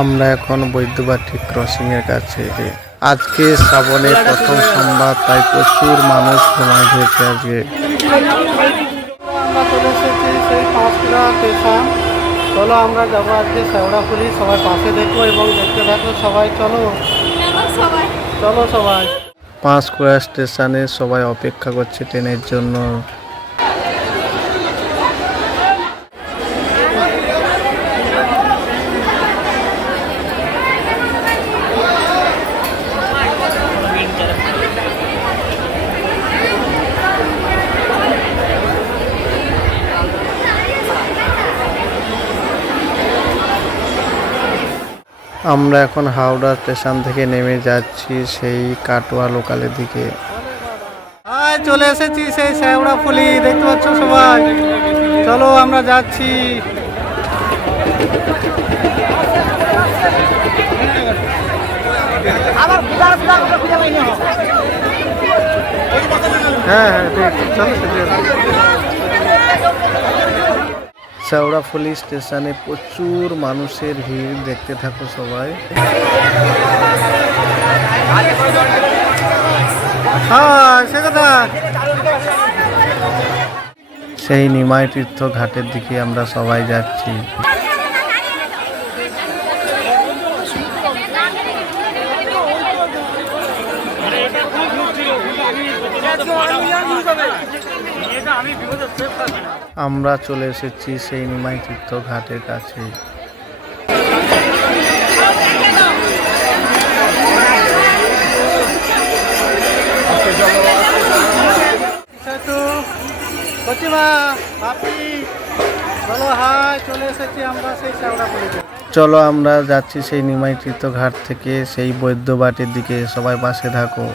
আমরা এখন বৈদ্যবাটিক ক্রসিং এর কাছে। আজকে শ্রাবণের প্রথম সোমবার তাই প্রচুর মানুষ জমায়েত হয়েছে আজকে। চলে আমরা যাব আজকে শেওড়াফুলি সবাই পাশে দেখব এবং দেখতে থাকো সবাই চলো। চলো সবাই। পাঁশকুড়া স্টেশনে সবাই অপেক্ষা করছে ট্রেনের জন্য। আমরা এখন হাওড়া স্টেশন থেকে নেমে যাচ্ছি সেই কাটোয়া লোকালের দিকে। চলে এসেছি সেই শেওড়াফুলি দেখতে পাচ্ছ সবাই? চলো আমরা যাচ্ছি। হ্যাঁ হ্যাঁ ঠিক চলো। শেওড়াফুলি স্টেশনে প্রচুর মানুষের ভিড় দেখতে থাকো সবাই। হ্যাঁ সেই নিমাই তীর্থ ঘাটের দিকে আমরা সবাই যাচ্ছি। আমরা চলে এসেছি সেই নিমাই তীর্থ ঘাটের কাছে। চলো আমরা যাচ্ছি সেই নিমাই তীর্থ ঘাট থেকে, সেই বৈদ্যবাটির দিকে। সবাই পাশে থাকো।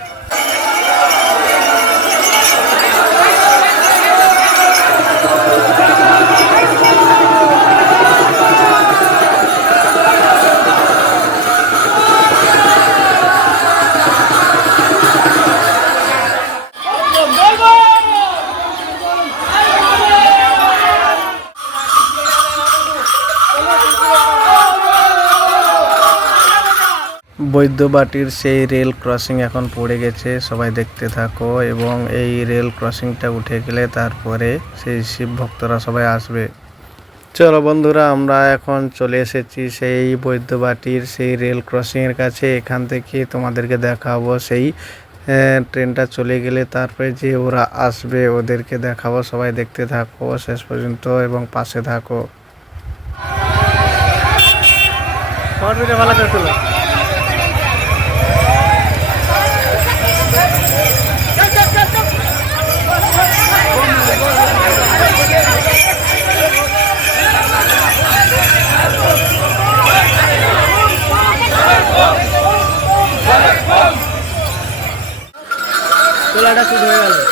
বৈদ্যবাটির সেই রেল ক্রসিং এখন পড়ে গেছে, সবাই দেখতে থাকো। এবং এই রেল ক্রসিংটা উঠে গেলে তারপরে সেই শিব ভক্তরা সবাই আসবে। চলো বন্ধুরা, আমরা এখন চলে এসেছি সেই বৈদ্যবাটির সেই রেল ক্রসিংয়ের কাছে। এখান থেকে তোমাদেরকে দেখাবো সেই ট্রেনটা চলে গেলে তারপরে যে ওরা আসবে, ওদেরকে দেখাবো। সবাই দেখতে থাকো, শেষ পর্যন্ত এবং পাশে থাকো। ভালো করে তোলো তোলাটা শুরু হয়ে গেল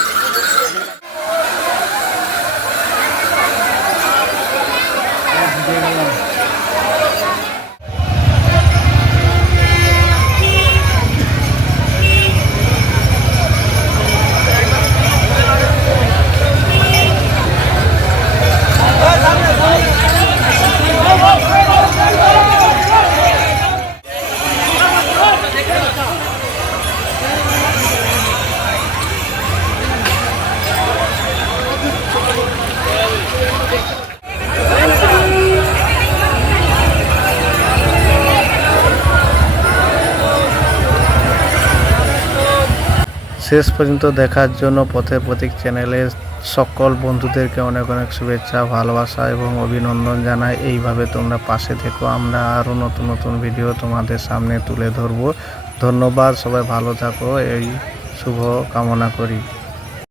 শেষ পর্যন্ত দেখার জন্য পথের প্রতীক চ্যানেলের সকল বন্ধুদেরকে অনেক অনেক শুভেচ্ছা, ভালোবাসা এবং অভিনন্দন জানাই। এইভাবে তোমরা পাশে থেকো। আমরা আরও নতুন নতুন ভিডিও তোমাদের সামনে তুলে ধরবো। ধন্যবাদ, সবাই ভালো থাকো। এই শুভ কামনা করি।